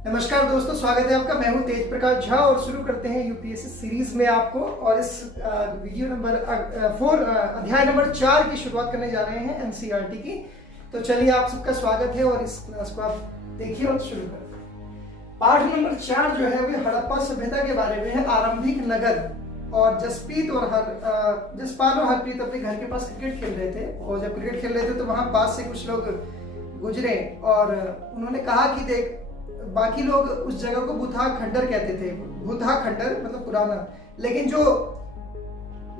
नमस्कार दोस्तों, स्वागत है आपका। मैं हूं तेज प्रकाश झा और शुरू करते हैं यूपीएससी सीरीज में आपको। और इस वीडियो नंबर 4 अध्याय नंबर 4 की शुरुआत करने जा रहे हैं एनसीईआरटी की। तो चलिए, आप सबका स्वागत है और इस क्लास को आप देखिए और शुरू करें। पाठ नंबर 4 जो है वो हड़प्पा सभ्यता के बारे में है। आरंभिक नगर। और जसपाल और हरप्रीत अपने घर के पास क्रिकेट खेल रहे थे, और जब क्रिकेट खेल रहे थे तो वहां पास से कुछ लोग गुजरे और उन्होंने कहा कि देख, बाकी लोग उस जगह को बुधा खंडर कहते थे। बुधा खंडर मतलब पुराना, लेकिन जो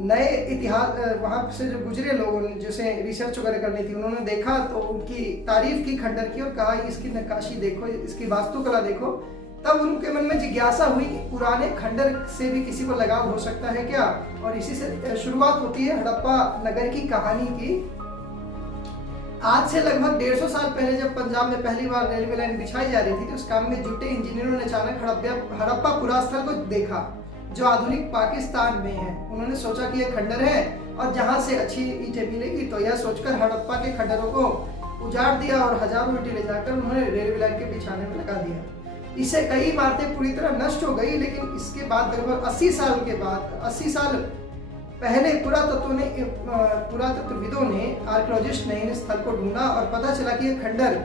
नए इतिहास वहां से जो गुजरे लोगों ने, जैसे रिसर्च वगैरह करनी थी, उन्होंने देखा तो उनकी तारीफ की खंडर की और कहा इसकी नक्काशी देखो, इसकी वास्तुकला देखो। तब उनके मन में जिज्ञासा हुई कि पुराने खंडर से भी किसी को लगाव हो सकता है क्या। और इसी से शुरुआत होती है हड़प्पा नगर की कहानी की। आज से लगभग 150 साल पहले जब पंजाब में पहली बार रेलवे लाइन बिछाई जा रही थी, तो उस काम में जुटे इंजीनियरों ने अचानक हड़प्पा पुरास्थल को देखा, जो आधुनिक पाकिस्तान में है। उन्होंने सोचा कि यह खंडर है और जहां से अच्छी ईंटें मिलेगी, तो यह सोचकर हड़प्पा के खंडरों को उजाड़ दिया और हजारों ईंटें ले जाकर उन्होंने रेलवे लाइन के बिछाने में लगा दिया। इससे कई इमारतें पूरी तरह नष्ट हो गई, लेकिन इसके बाद लगभग 80 साल पहले पुरातत्वविदों ने, आर्कियोलॉजिस्ट ने इन स्थल को ढूंढा और पता चला कि यह खंडर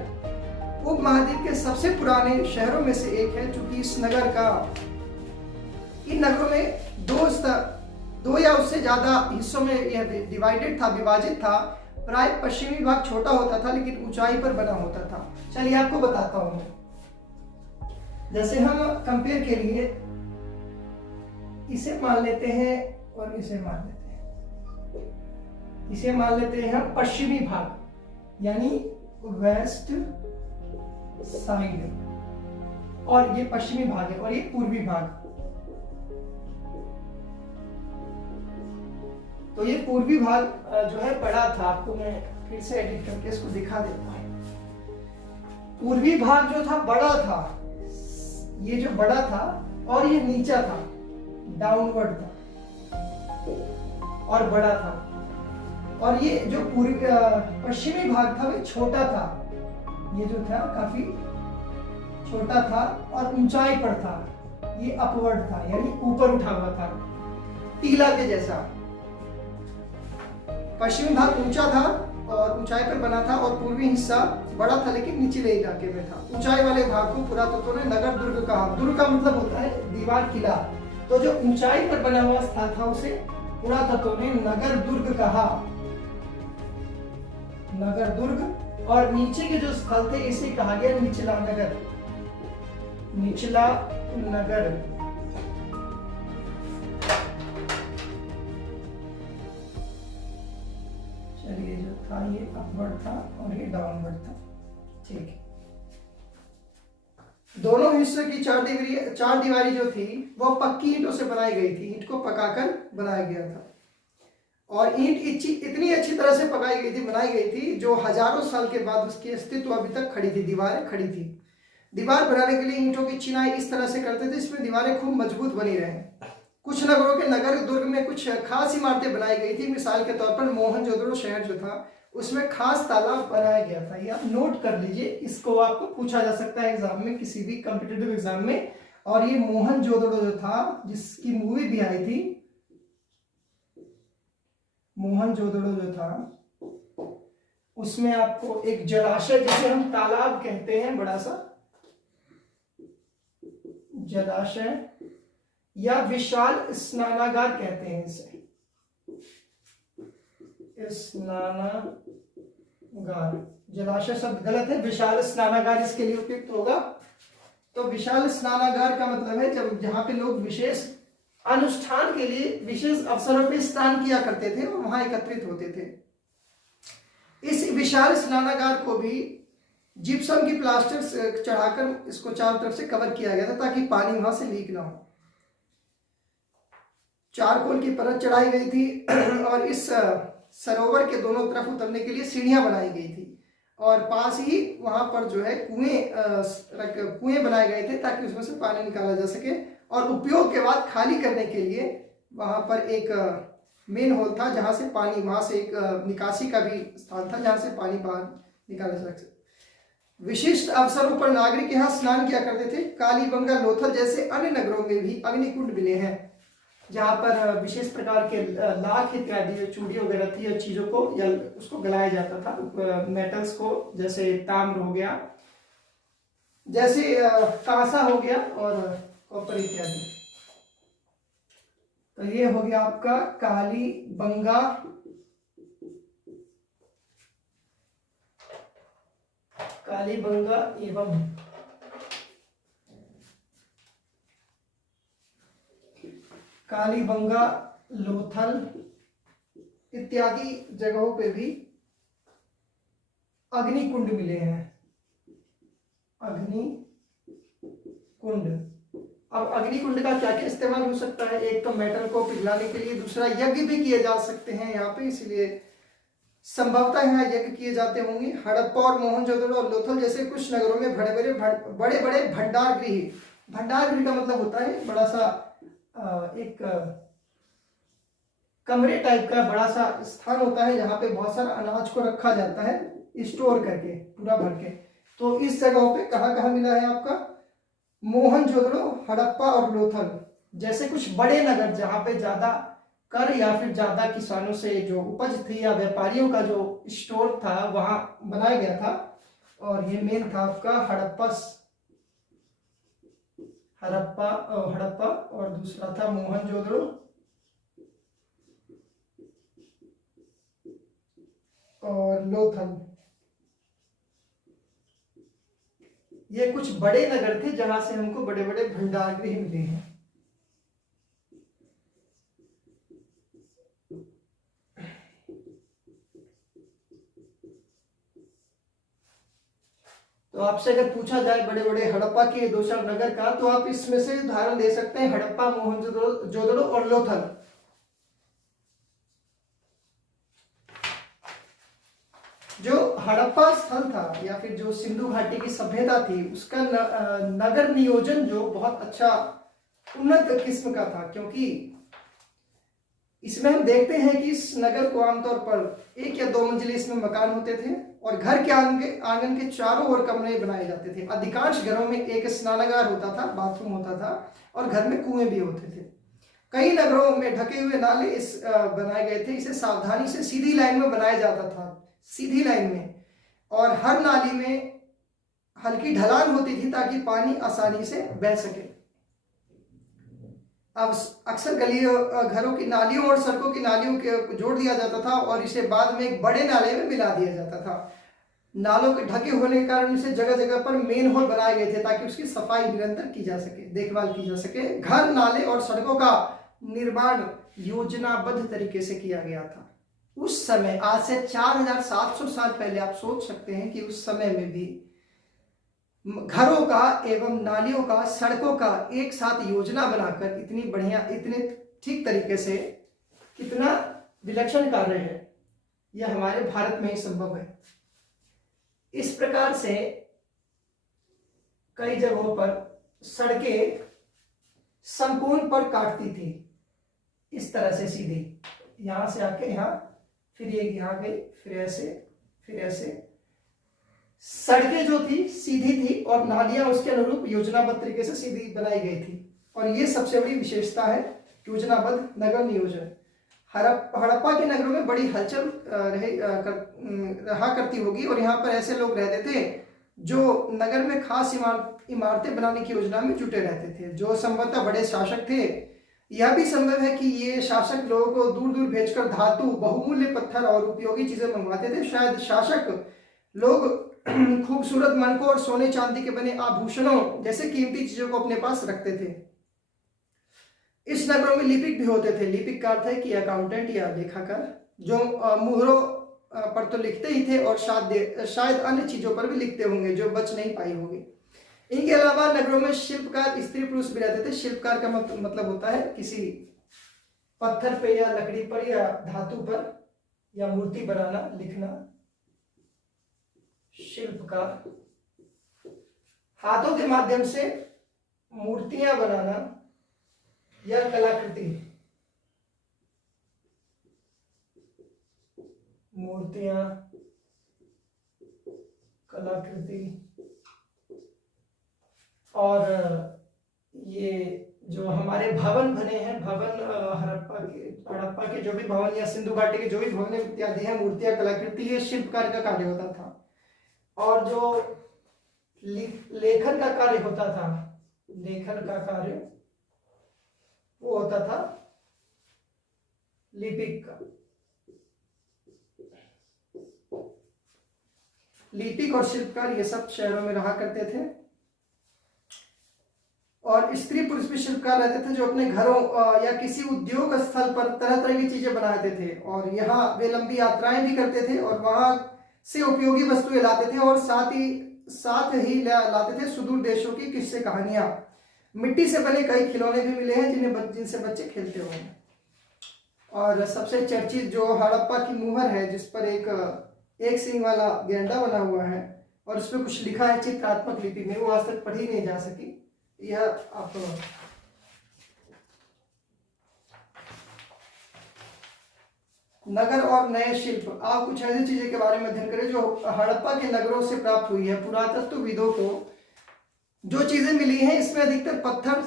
उपमहाद्वीप के सबसे पुराने शहरों में से एक है। चूंकि इन नगरों में दो या उससे ज्यादा हिस्सों में यह विभाजित था। प्राय पश्चिमी भाग छोटा होता था, लेकिन ऊंचाई पर बना होता था। चलिए आपको बताता हूं। जैसे हम कंपेयर के लिए इसे मान लेते हैं और इसे मान लेते हैं। इसे मान लेते हैं हम पश्चिमी भाग, यानी वेस्ट साइड, और ये पश्चिमी भाग है और ये पूर्वी भाग। तो ये पूर्वी भाग जो है बड़ा था। आपको मैं फिर से एडिट करके इसको दिखा देता हूं। पूर्वी भाग जो था बड़ा था, ये जो बड़ा था, और ये नीचा था, डाउनवर्ड था और बड़ा था। और ये जो पश्चिमी भाग था वो छोटा था। ये जो था काफी छोटा था और ऊंचाई पर था। ये अपवर्ड था, यानी ऊपर उठा हुआ था, टीला के जैसा। पश्चिमी भाग ऊंचा था और ऊंचाई पर बना था, और पूर्वी हिस्सा बड़ा था लेकिन निचले इलाके में था। ऊंचाई वाले भाग को पुरातत्वों ने नगर दुर्ग कहा। दुर्ग का मतलब होता है दीवार, किला। तो जो ऊंचाई पर बना हुआ स्थल था उसे पुरातत्वों ने नगर दुर्ग कहा, नगर दुर्ग। और नीचे के जो स्थल थे इसे कहा गया निचला नगर, निचला नगर। चलिए, जो था ये अपवर्ड था और ये डाउनवर्ड था। ठीक है। दोनों हिस्से की चार दीवारी जो थी वो पक्की ईंटों से बनाई गई थी। ईंट को पकाकर बनाया गया था, और ईंट इतनी अच्छी तरह से बनाई गई थी जो हजारों साल के बाद उसकी अस्तित्व अभी तक खड़ी थी। दीवारें खड़ी थी। दीवार बनाने के लिए ईंटों की चिनाई इस तरह से करते थे इसमें दीवारें खूब मजबूत बनी रहे। कुछ नगरों के नगर दुर्ग में कुछ खास इमारतें बनाई गई थी। मिसाल के तौर पर मोहनजोदड़ो शहर जो था उसमें खास तालाब बनाया गया था। ये आप नोट कर लीजिए, इसको आपको पूछा जा सकता है एग्जाम में, किसी भी कॉम्पिटिटिव एग्जाम में। और ये मोहनजोदड़ो जो था, जिसकी मूवी भी आई थी, मोहनजोदड़ो जो था उसमें आपको एक जलाशय, जिसे हम तालाब कहते हैं, बड़ा सा जलाशय या विशाल स्नानागार कहते हैं इसे, स्नानागार। जलाशय शब्द गलत है, विशाल स्नानागार इसके लिए उपयुक्त होगा। तो विशाल स्नानागार का मतलब है जहां पे लोग विशेष अनुष्ठान के लिए विशेष अवसरों पे स्नान किया करते थे और वहां एकत्रित होते थे। इस विशाल स्नानागार को भी जिप्सम की प्लास्टर चढ़ाकर इसको चारों तरफ से कवर किया गया था, ताकि पानी वहां से लीक ना हो। चारकोल की परत चढ़ाई गई थी और इस सरोवर के दोनों तरफ उतरने के लिए सीढ़ियां बनाई गई थी। और पास ही वहां पर जो है कुएं बनाए गए थे, ताकि उसमें से पानी निकाला जा सके। और उपयोग के बाद खाली करने के लिए वहां पर एक मेन होल था, जहां से पानी, वहां से एक निकासी का भी स्थान था जहां से पानी बाहर निकाला जा सके। विशिष्ट अवसरों पर नागरिक यहाँ स्नान किया करते थे। कालीबंगा, लोथल जैसे अन्य नगरों में भी अग्निकुंड मिले हैं, जहाँ पर विशेष प्रकार के लाख इत्यादि चूड़ी वगैरह थी या चीजों को या उसको गलाया जाता था, मेटल्स को, जैसे ताम्र हो गया, जैसे कांसा हो गया और कॉपर इत्यादि। तो ये हो गया आपका कालीबंगा एवं कालीबंगा, लोथल इत्यादि जगहों पे भी अग्निकुंड मिले हैं। अग्निकुंड, अब अग्निकुंड का क्या क्या इस्तेमाल हो सकता है? एक तो मेटल को पिघलाने के लिए, दूसरा यज्ञ भी किए जा सकते हैं यहाँ पे, इसलिए संभवतः यहाँ यज्ञ किए जाते होंगे। हड़प्पा और मोहनजोदड़ो और लोथल जैसे कुछ नगरों में बड़े बड़े भंडार गृह का मतलब होता है बड़ा सा एक कमरे टाइप का बड़ा सा स्थान होता है जहाँ पे बहुत सारा अनाज को रखा जाता है स्टोर करके पूरा भर के। तो इस जगहों पे कहाँ कहाँ मिला है आपका? मोहनजोदड़ो, हड़प्पा और लोथल जैसे कुछ बड़े नगर जहाँ पे ज्यादा कर या फिर ज्यादा किसानों से जो उपज थी या व्यापारियों का जो स्टोर था वहां बनाया गया था। और ये मेन था आपका हड़प्पा और दूसरा था मोहनजोदड़ो और लोथल। ये कुछ बड़े नगर थे जहां से हमको बड़े बड़े भंडार गृह मिले हैं। तो आपसे अगर पूछा जाए बड़े बड़े हड़प्पा के दो चार नगर का, तो आप इसमें से उदाहरण दे सकते हैं हड़प्पा, मोहनजोदड़ो और लोथल। जो हड़प्पा स्थल था या फिर जो सिंधु घाटी की सभ्यता थी उसका नगर नियोजन जो बहुत अच्छा उन्नत किस्म का था, क्योंकि इसमें हम देखते हैं कि इस नगर को आमतौर पर 1 या 2 मंजिले इसमें मकान होते थे और घर के आंगन के चारों ओर कमरे बनाए जाते थे। अधिकांश घरों में एक स्नानागार होता था, बाथरूम होता था और घर में कुएं भी होते थे। कई नगरों में ढके हुए नाले बनाए गए थे। इसे सावधानी से सीधी लाइन में बनाया जाता था, सीधी लाइन में, और हर नाली में हल्की ढलान होती थी ताकि पानी आसानी से बह सके। अब अक्सर गलियों, घरों की नालियों और सड़कों की नालियों के जोड़ दिया जाता था और इसे बाद में एक बड़े नाले में मिला दिया जाता था। नालों के ढके होने के कारण इसे जगह जगह पर मेन होल बनाए गए थे ताकि उसकी सफाई निरंतर की जा सके, देखभाल की जा सके। घर, नाले और सड़कों का निर्माण योजनाबद्ध तरीके से किया गया था। उस समय, आज से 4700 साल पहले, आप सोच सकते हैं कि उस समय में भी घरों का एवं नालियों का, सड़कों का एक साथ योजना बनाकर इतनी बढ़िया, इतने ठीक तरीके से कितना विलक्षण कार्य है, यह हमारे भारत में ही संभव है। इस प्रकार से कई जगहों पर सड़कें संपूर्ण पर काटती थी, इस तरह से सीधी, यहां से आके यहां, फिर ये यहां गई, फिर ऐसे सड़कें जो थी सीधी थी और नालियां उसके अनुरूप योजनाबद्ध तरीके से सीधी बनाई गई थी। और ये सबसे बड़ी विशेषता है योजनाबद्ध नगर नियोजन। हड़प्पा के नगरों में बड़ी हलचल रहा करती होगी और यहाँ पर ऐसे लोग रहते थे जो नगर में खास इमारतें बनाने की योजना में जुटे रहते थे, जो संभवतः बड़े शासक थे। यह भी संभव है कि ये शासक लोगों को दूर दूर भेजकर धातु, बहुमूल्य पत्थर और उपयोगी चीजें मंगवाते थे। शायद शासक लोग खूबसूरत मनकों और सोने चांदी के बने आभूषणों जैसे कीमती चीजों को अपने पास रखते थे। इस नगरों में लिपिक भी होते थे। लिपिक का अर्थ है कि अकाउंटेंट या लेखाकार, जो मुहरों पर तो लिखते ही थे और शायद अन्य चीजों पर भी लिखते होंगे जो बच नहीं पाई होगी। इनके अलावा नगरों में शिल्पकार, स्त्री पुरुष भी रहते थे। शिल्पकार का मतलब होता है किसी पत्थर पे या लकड़ी पर या धातु पर या मूर्ति बनाना, लिखना, शिल्पकार। हाथों के माध्यम से मूर्तियां बनाना या कलाकृति, मूर्तियां, कलाकृति और ये जो हमारे भवन बने हैं, भवन हड़प्पा के जो भी भवन या सिंधु घाटी के जो भी भवन इत्यादि है, मूर्तियां, कलाकृति, ये शिल्पकार का कार्य होता था। और जो लेखन का कार्य होता था, लेखन का कार्य वो होता था लिपिक का। लिपिक और शिल्पकार ये सब शहरों में रहा करते थे। और स्त्री पुरुष भी शिल्पकार रहते थे जो अपने घरों या किसी उद्योग स्थल पर तरह तरह की चीजें बनाते थे, और यहाँ वे लंबी यात्राएं भी करते थे और वहां से उपयोगी वस्तुएं लाते थे, और साथ ही लाते थे सुदूर देशों की किस्से कहानियां। मिट्टी से बने कई खिलौने भी मिले हैं जिनसे बच्चे खेलते हुए। और सबसे चर्चित जो हड़प्पा की मुहर है, जिस पर एक सींग वाला गेंडा बना हुआ है और उसमें कुछ लिखा है चित्रात्मक लिपि में, वो आज तक पढ़ी नहीं जा सकी। यह आप नगर और नए शिल्प, आप कुछ ऐसी चीजें के बारे में अध्ययन करें जो हड़प्पा के नगरों से प्राप्त हुई है। पुरातत्वविदों को जो चीजें मिली हैं इसमें अधिकतर पत्थर,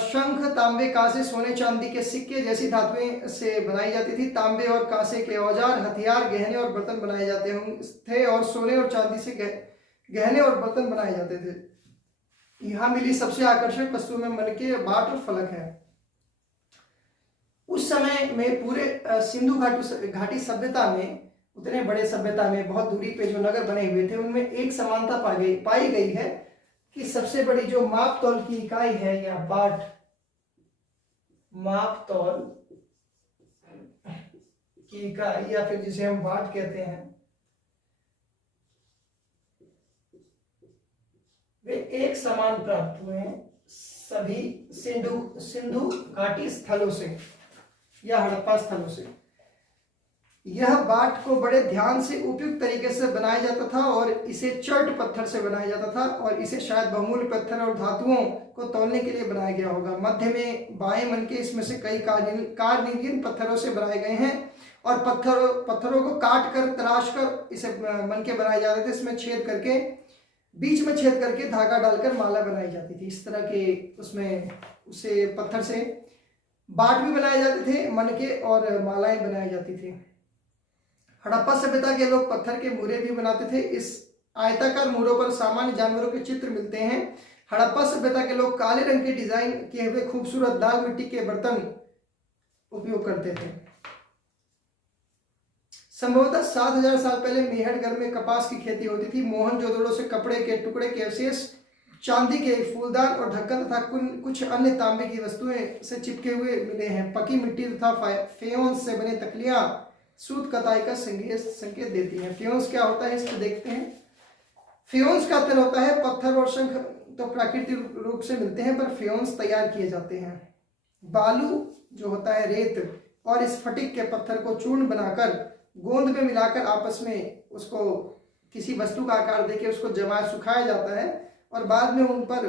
शंख, तांबे, कांसे, सोने, चांदी के सिक्के जैसी धातुएं से बनाई जाती थी। तांबे और कांसे के औजार, हथियार, गहने और बर्तन बनाए जाते थे, और सोने और चांदी से गहने और बर्तन बनाए जाते थे। यहाँ मिली सबसे आकर्षक वस्तु में मनके, बाट और फलक है। उस समय में पूरे सिंधु घाटी सभ्यता में, उतने बड़े सभ्यता में बहुत दूरी पे जो नगर बने हुए थे उनमें एक समानता पाई गई है कि सबसे बड़ी जो माप तौल की इकाई है या बाट, माप तौल की इकाई या फिर जिसे हम बाट कहते हैं, वे एक समान प्राप्त हुए हैं सभी सिंधु घाटी स्थलों से या हड़प्पा स्थलों से। यह बाट को बड़े ध्यान से उपयुक्त तरीके से बनाया जाता था और इसे चर्ट पत्थर से बनाया जाता था, और इसे शायद बहुमूल्य पत्थर और धातुओं को तौलने के लिए बनाया गया होगा। मध्य में बाएं मनके इसमें से कई कार्निलियन पत्थरों से बनाए गए हैं, और पत्थरों को काट कर तराश कर इसे मनके बनाए जाते थे। इसमें बीच में छेद करके धागा डालकर माला बनाई जाती थी। इस तरह के उसमें उसे पत्थर से बाट भी बनाए जाते थे, मनके और मालाएं बनाई जाती थी। हड़प्पा सभ्यता के लोग पत्थर के मुहरे भी बनाते थे। इस आयताकार मुहरों पर सामान्य जानवरों के चित्र मिलते हैं। हड़प्पा सभ्यता के लोग काले रंग के डिजाइन किए हुए खूबसूरत दाल मिट्टी के बर्तन उपयोग करते थे। संभवतः 7000 साल पहले मेहरगढ़ में कपास की खेती होती थी। मोहनजोदड़ो से कपड़े के टुकड़े के अवशेष, चांदी के फूलदान और ढक्कन तथा कुछ अन्य तांबे की वस्तुएं से चिपके हुए मिले हैं। पकी मिट्टी तथा फेयोंस से बने तकलियां सूत कताई का संकेत देती हैं। फेयोंस क्या होता है इसको देखते हैं। फेयोंस का अर्थ होता है पत्थर और शंख तो प्राकृतिक रूप से मिलते हैं, पर फेयोंस तैयार किए जाते हैं। बालू जो होता है रेत और स्फटिक के पत्थर को चूर्ण बनाकर गोंद में मिलाकर आपस में उसको किसी वस्तु का आकार देके उसको जमाया सुखाया जाता है, और बाद में उन पर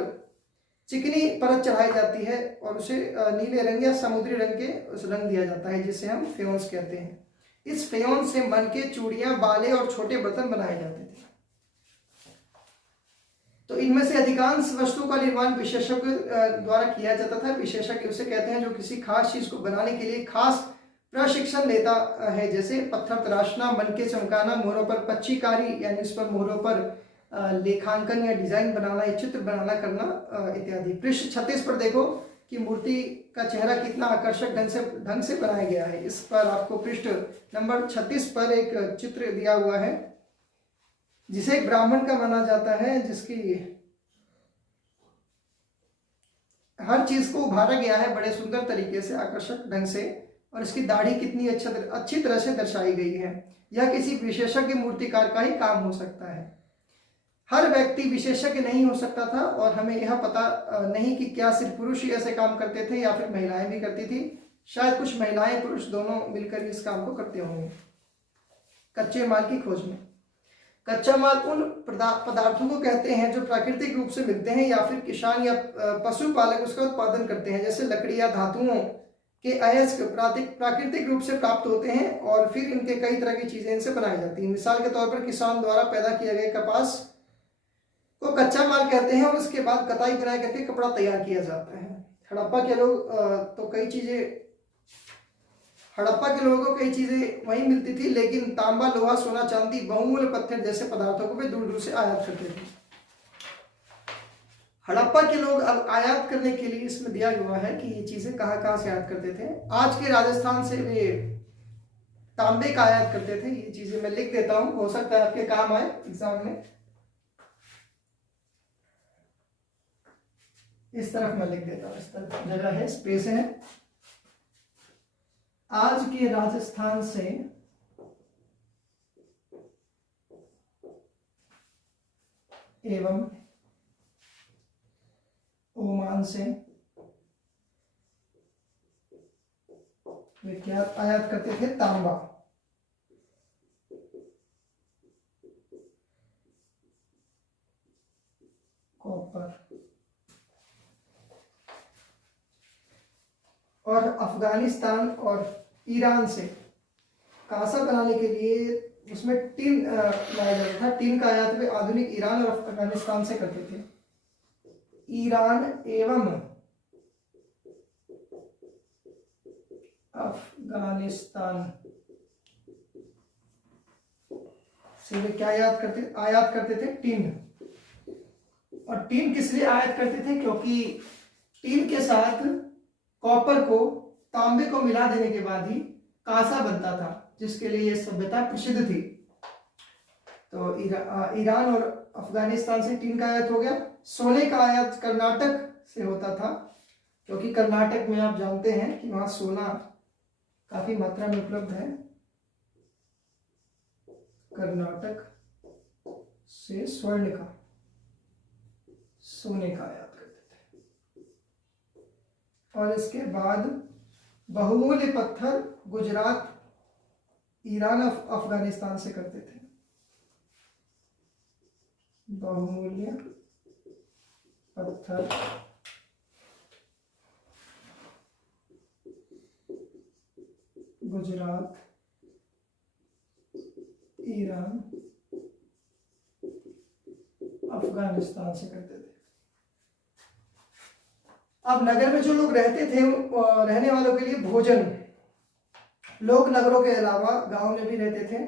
चिकनी परत चढ़ाई जाती है और उसे नीले रंग या समुद्री रंग के उस रंग दिया जाता है, जिसे हम फेयोंस कहते हैं। इस फेयोंस से मनके, चूड़ियां, बाले और छोटे बर्तन बनाए जाते थे। तो इनमें से अधिकांश वस्तुओं का निर्माण विशेषज्ञ द्वारा किया जाता था। विशेषज्ञ उसे कहते हैं जो किसी खास चीज को बनाने के लिए खास प्रशिक्षण लेता है, जैसे पत्थर तराशना, मनके चमकाना, मोहरों पर पच्चीकारी यानी उस पर मोहरों पर लेखांकन या डिजाइन बनाना या चित्र बनाना करना इत्यादि। पृष्ठ 36 पर देखो कि मूर्ति का चेहरा कितना आकर्षक ढंग से बनाया गया है। इस पर आपको पृष्ठ नंबर 36 पर एक चित्र दिया हुआ है जिसे एक ब्राह्मण का माना जाता है, जिसकी हर चीज को उभारा गया है बड़े सुंदर तरीके से, आकर्षक ढंग से, और इसकी दाढ़ी कितनी अच्छी तरह से दर्शाई गई है। यह किसी विशेषज्ञ मूर्तिकार का ही काम हो सकता है। हर व्यक्ति विशेषज्ञ नहीं हो सकता था, और हमें यह पता नहीं कि क्या सिर्फ पुरुष ही ऐसे काम करते थे या फिर महिलाएं भी करती थी। शायद कुछ महिलाएं पुरुष दोनों मिलकर इस काम को करते होंगे। कच्चे माल की खोज में, कच्चा माल उन पदार्थों को कहते हैं जो प्राकृतिक रूप से मिलते हैं या फिर किसान या पशुपालक उसका उत्पादन करते हैं, जैसे लकड़ी या धातुओं के अयस्क प्राकृतिक रूप से प्राप्त होते हैं और फिर इनके कई तरह की चीजें इनसे बनाई जाती हैं। मिसाल के तौर पर किसान द्वारा पैदा किया गया कपास को कच्चा माल कहते हैं और उसके बाद कताई बुनाई करके कपड़ा तैयार किया जाता है। हड़प्पा के लोग तो कई चीजें हड़प्पा के लोगों को कई चीजें वहीं मिलती थी, लेकिन तांबा, लोहा, सोना, चांदी, बहुमूल्य पत्थर जैसे पदार्थों को वे दूर दूर से आयात करते थे। हड़प्पा के लोग अब आयात करने के लिए इसमें दिया हुआ है कि ये चीजें कहाँ कहाँ से आयात करते थे। आज के राजस्थान से वे तांबे का आयात करते थे। ये चीजें मैं लिख देता हूं, हो सकता है आपके काम आए एग्जाम में। इस तरफ मैं लिख देता हूं, इस तरफ जगह है, स्पेस है। आज के राजस्थान से एवं ओमान से वे क्या आयात करते थे? तांबा, कॉपर। और अफगानिस्तान और ईरान से कांसा बनाने के लिए उसमें टीन लाया जाता था। टीन का आयात वे आधुनिक ईरान और अफगानिस्तान से करते थे। ईरान एवं अफगानिस्तान से वे क्या आयात करते थे? टीन। और टीन किस लिए आयात करते थे? क्योंकि टीन के साथ कॉपर को, तांबे को मिला देने के बाद ही कांसा बनता था, जिसके लिए यह सभ्यता प्रसिद्ध थी। तो ईरान और अफगानिस्तान से टीन का आयात हो गया। सोने का आयात कर्नाटक से होता था, क्योंकि कर्नाटक में आप जानते हैं कि वहां सोना काफी मात्रा में उपलब्ध है। कर्नाटक से स्वर्ण का, सोने का आयात करते थे। और इसके बाद बहुमूल्य पत्थर गुजरात, ईरान, अफगानिस्तान से करते थे। बहुमूल्य पत्थर गुजरात, ईरान, अफगानिस्तान से करते थे। अब नगर में जो लोग रहते थे, रहने वालों के लिए भोजन, लोग नगरों के अलावा गांव में भी रहते थे।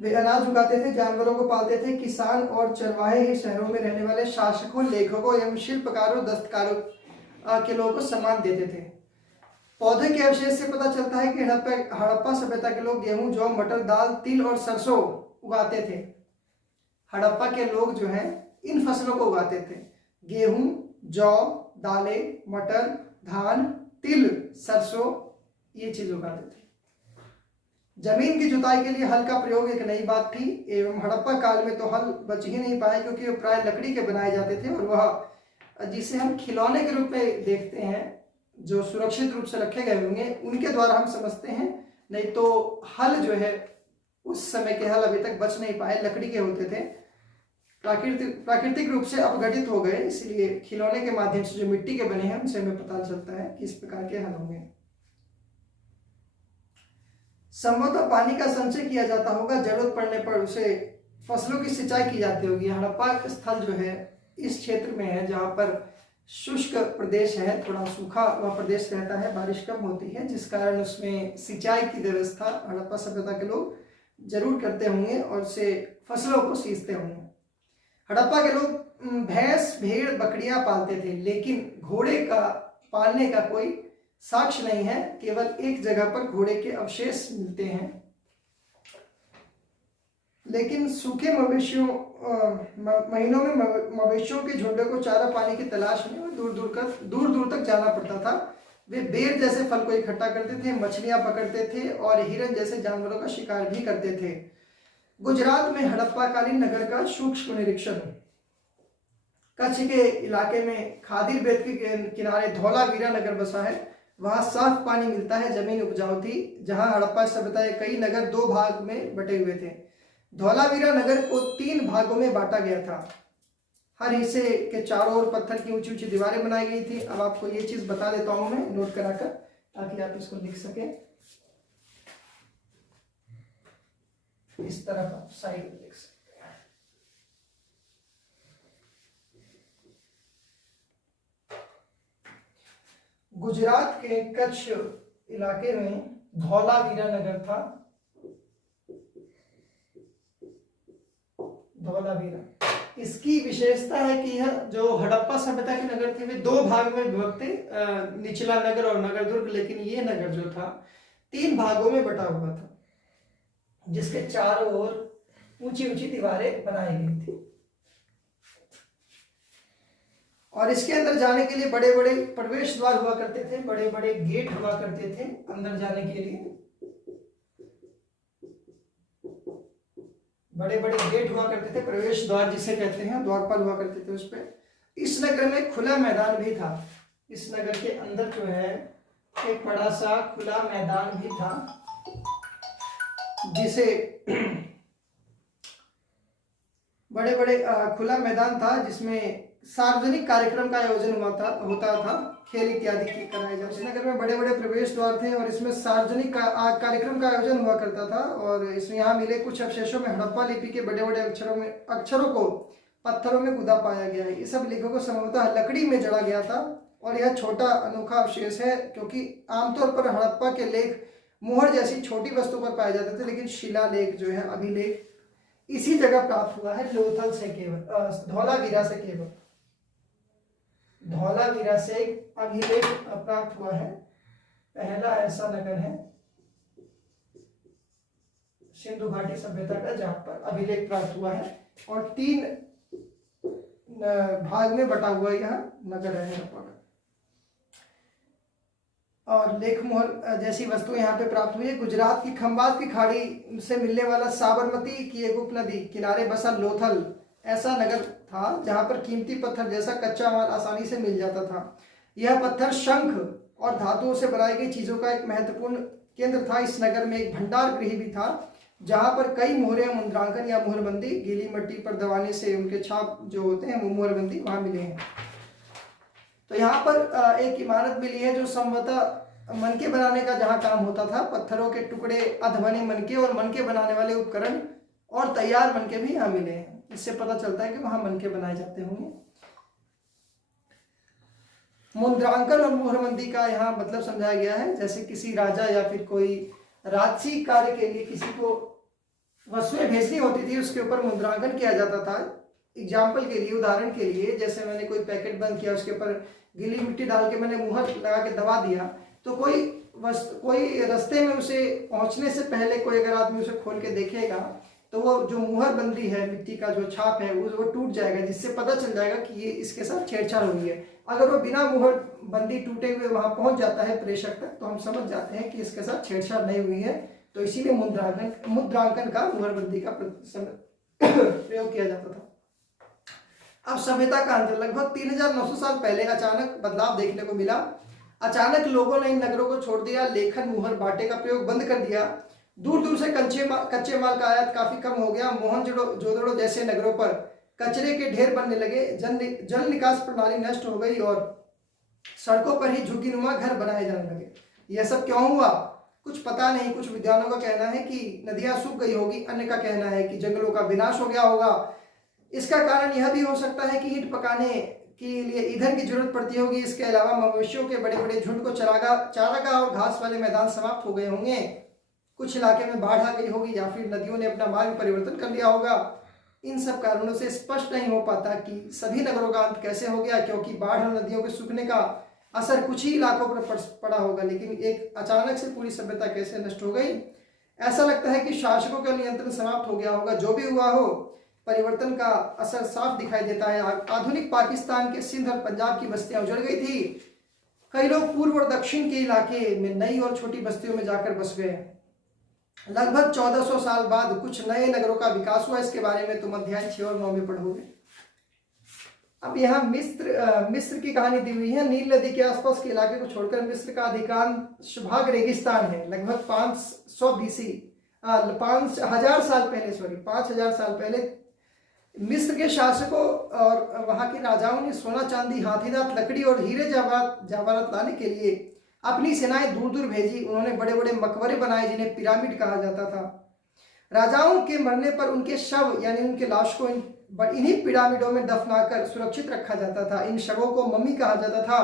वे अनाज उगाते थे, जानवरों को पालते थे। किसान और चरवाहे ही शहरों में रहने वाले शासकों, लेखकों एवं शिल्पकारों, दस्तकारों के लोगों को सम्मान देते थे। पौधे के अवशेष से पता चलता है कि हड़प्पा सभ्यता के लोग गेहूं, जौ, मटर, दाल, तिल और सरसों उगाते थे। हड़प्पा के लोग जो हैं इन फसलों को उगाते थे। गेहूं, जौ, दालें, मटर, धान, तिल, सरसों, ये चीज उगाते थे। जमीन की जुताई के लिए हल का प्रयोग एक नई बात थी एवं हड़प्पा काल में तो हल बच ही नहीं पाए, क्योंकि वो प्राय लकड़ी के बनाए जाते थे। और वह जिसे हम खिलौने के रूप में देखते हैं, जो सुरक्षित रूप से रखे गए होंगे, उनके द्वारा हम समझते हैं। नहीं तो हल जो है, उस समय के हल अभी तक बच नहीं पाए, लकड़ी के होते थे, प्राकृतिक रूप से अपघटित हो गए। इसलिए खिलौने के माध्यम से जो मिट्टी के बने हैं, उनसे हमें पता चलता है कि इस प्रकार के हल होंगे। संभवतः पानी का संचय किया जाता होगा, जरूरत पड़ने पर उसे फसलों की सिंचाई की जाती होगी। हड़प्पा स्थल जो है इस क्षेत्र में है जहां पर शुष्क प्रदेश है, थोड़ा सूखा वह प्रदेश रहता है, बारिश कम होती है, जिस कारण उसमें सिंचाई की व्यवस्था हड़प्पा सभ्यता के लोग जरूर करते होंगे और उसे फसलों को सींचते होंगे। हड़प्पा के लोग भैंस, भेड़, बकरियां पालते थे, लेकिन घोड़े का पालने का कोई साक्ष्य नहीं है। केवल एक जगह पर घोड़े के अवशेष मिलते हैं। लेकिन सूखे महीनों में मवेशियों के झुंडों को चारा पानी की तलाश में दूर दूर तक जाना पड़ता था। वे बेर जैसे फल को इकट्ठा करते थे, मछलियां पकड़ते थे और हिरन जैसे जानवरों का शिकार भी करते थे। गुजरात में हड़प्पा कालीन नगर का सूक्ष्म निरीक्षण। कच्छ के इलाके में खादीर बेट के किनारे धौलावीरा नगर बसा है। वहां साफ पानी मिलता है, जमीन उपजाऊ थी। जहां हड़प्पा सभ्यता के कई नगर दो भाग में बटे हुए थे। धौलावीरा नगर को 3 भागों में बांटा गया था। हर हिस्से के चारों ओर पत्थर की ऊंची ऊंची दीवारें बनाई गई थी। अब आपको ये चीज बता देता हूं मैं नोट कराकर, ताकि आप इसको लिख सकें। इस तरफ आप साइड में लिख सकते हैं। गुजरात के कच्छ इलाके में धौलावीरा नगर था। धौलावीरा, इसकी विशेषता है कि यह जो हड़प्पा सभ्यता के नगर थे वे दो भाग में विभक्त थे, निचला नगर और नगर दुर्ग। लेकिन ये नगर जो था 3 भागों में बटा हुआ था, जिसके चारों ओर ऊंची ऊंची दीवारें बनाई गई थी। और इसके अंदर जाने के लिए बड़े बड़े प्रवेश द्वार हुआ करते थे, बड़े बड़े गेट हुआ करते थे अंदर जाने के लिए। बड़े बड़े गेट हुआ करते थे, प्रवेश द्वार जिसे कहते हैं, द्वारपाल हुआ करते थे उस पे। इस नगर में खुला मैदान भी था। इस नगर के अंदर जो है एक बड़ा सा खुला मैदान भी था, जिसे बड़े बड़े खुला मैदान था जिसमें सार्वजनिक कार्यक्रम का आयोजन होता था, खेल इत्यादि की कराए जाते। इस नगर में बड़े बड़े प्रवेश द्वार थे और इसमें सार्वजनिक कार्यक्रम का आयोजन हुआ करता था। और इसमें यहाँ मिले कुछ अवशेषों में हड़प्पा लिपि के बड़े बड़े अक्षरों को पत्थरों में गुदा पाया गया है। इस सब लिखों को संभवतः लकड़ी में जड़ा गया था और यह छोटा अनोखा अवशेष है, क्योंकि आमतौर पर हड़प्पा के लेख मोहर जैसी छोटी वस्तु पर पाए जाते थे, लेकिन शिलालेख जो है, अभिलेख इसी जगह प्राप्त हुआ है, लोथल से केवल, धौलावीरा से केवल। धौलावीरा से एक अभिलेख प्राप्त हुआ है, पहला ऐसा नगर है सिंधु घाटी सभ्यता का जहां पर अभिलेख प्राप्त हुआ है। और 3 भाग में बटा हुआ यह नगर है हड़प्पा का। और लेख मोहर जैसी वस्तु यहाँ पे प्राप्त हुई है। गुजरात की खंबात की खाड़ी से मिलने वाला साबरमती की एक उपनदी किनारे बसा लोथल ऐसा नगर था जहां पर कीमती पत्थर जैसा कच्चा माल आसानी से मिल जाता था। यह पत्थर शंख और धातुओं से बनाई गई चीजों का एक महत्वपूर्ण केंद्र था। इस नगर में एक भंडार गृह भी था जहां पर कई मोहरें मुद्रांकन या मोहरबंदी गीली मिट्टी पर दबाने से उनके छाप जो होते हैं वो मोहरबंदी वहां मिले हैं। तो यहाँ पर एक इमारत मिली है जो संभवतः मनके बनाने का जहाँ काम होता था। पत्थरों के टुकड़े, अधबने मनके और मनके बनाने वाले उपकरण और तैयार मनके भी यहाँ मिले हैं। इससे पता चलता है कि वहां मनके बनाए जाते होंगे। मुद्रांकन और मोहरबंदी का यहाँ मतलब समझाया गया है, जैसे किसी राजा या फिर कोई राजसी कार्य के लिए किसी को वस्तुएं भेजनी होती थी, उसके ऊपर मुद्रांकन किया जाता था। एग्जाम्पल के लिए, उदाहरण के लिए, जैसे मैंने कोई पैकेट बंद किया, उसके ऊपर गीली मिट्टी डाल के मैंने मुहर लगा के दबा दिया, तो कोई रास्ते में उसे पहुंचने से पहले कोई अगर आदमी उसे खोल के देखेगा तो वो जो मुहर बंदी है, मिट्टी का जो छाप है वो टूट जाएगा, जिससे पता चल जाएगा कि ये इसके साथ छेड़छाड़ हुई है। अगर वो बिना मुहर बंदी टूटे हुए वहां पहुंच जाता है प्रेषक तक, तो हम समझ जाते हैं कि इसके साथ छेड़छाड़ नहीं हुई है। तो इसीलिए मुद्रांकन का, मुहरबंदी का प्रयोग किया जाता था। अब सभ्यता का अंत। लगभग 3900 साल पहले अचानक बदलाव देखने को मिला। अचानक लोगों ने इन नगरों को छोड़ दिया, लेखन, मुहर, बाटे का प्रयोग बंद कर दिया। दूर दूर से कच्चे माल का आयात काफी कम हो गया। मोहनजोदड़ो जैसे नगरों पर कचरे के ढेर बनने लगे। जल निकास प्रणाली नष्ट हो गई और सड़कों पर ही झुग्गीनुमा घर बनाए जाने लगे। यह सब क्यों हुआ? कुछ पता नहीं। कुछ विद्वानों का कहना है कि नदियां सूख गई होगी, अन्य का कहना है कि जंगलों का विनाश हो गया होगा। इसका कारण यह भी हो सकता है कि ईंट पकाने के लिए ईंधन की जरूरत पड़ती होगी। इसके अलावा मवेशियों के बड़े बड़े झुंड को चारागाह और घास वाले मैदान समाप्त हो गए होंगे। कुछ इलाके में बाढ़ आ गई होगी या फिर नदियों ने अपना मार्ग परिवर्तन कर लिया होगा। इन सब कारणों से स्पष्ट नहीं हो पाता कि सभी नगरों का अंत कैसे हो गया, क्योंकि बाढ़ और नदियों के सूखने का असर कुछ ही इलाकों पर पड़ा होगा, लेकिन एक अचानक से पूरी सभ्यता कैसे नष्ट हो गई। ऐसा लगता है कि शासकों का नियंत्रण समाप्त हो गया होगा। जो भी हुआ हो, परिवर्तन का असर साफ दिखाई देता है। आधुनिक पाकिस्तान के सिंध और पंजाब की बस्तियां उजड़ गई थी। कई लोग पूर्व और दक्षिण के इलाके में नई और छोटी बस्तियों में जाकर बस गए। लगभग 1400 साल बाद कुछ नए नगरों का विकास हुआ। इसके बारे में तुम अध्याय 6 और 9 में पढ़ोगे। अब यहाँ मिस्र की कहानी दी हुई है। नील नदी के आसपास के इलाके को छोड़कर मिस्र का अधिकांश भाग रेगिस्तान है। लगभग 500 BC 5000 साल पहले मिस्र के शासकों और वहां के राजाओं ने सोना, चांदी, हाथीदांत, लकड़ी और हीरे जवाहरात लाने के लिए अपनी सेनाएं दूर दूर भेजी। उन्होंने बड़े बड़े मकबरे बनाए जिन्हें पिरामिड कहा जाता था। राजाओं के मरने पर उनके शव यानी उनके लाश को इन्हीं पिरामिडों में दफनाकर सुरक्षित रखा जाता था। इन शवों को मम्मी कहा जाता था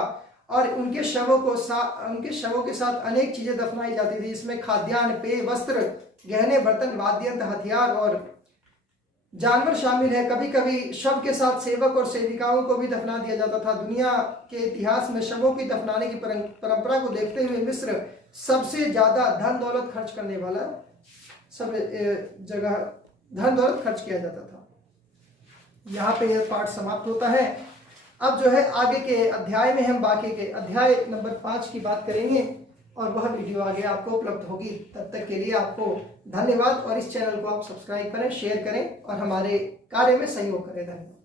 और उनके शवों के साथ अनेक चीजें दफनाई जाती थी, इसमें खाद्यान्न, पेय, वस्त्र, गहने, बर्तन, वाद्य यंत्र, हथियार और जानवर शामिल है। कभी कभी शव के साथ सेवक और सेविकाओं को भी दफना दिया जाता था। दुनिया के इतिहास में शवों की दफनाने की परंपरा को देखते हुए मिस्र सबसे ज्यादा धन दौलत खर्च करने वाला, सब जगह धन दौलत खर्च किया जाता था। यहाँ पे यह पाठ समाप्त होता है। अब जो है आगे के अध्याय में हम बाकी के अध्याय नंबर 5 की बात करेंगे और वह वीडियो आगे आपको उपलब्ध होगी। तब तक के लिए आपको धन्यवाद और इस चैनल को आप सब्सक्राइब करें, शेयर करें और हमारे कार्य में सहयोग करें। धन्यवाद।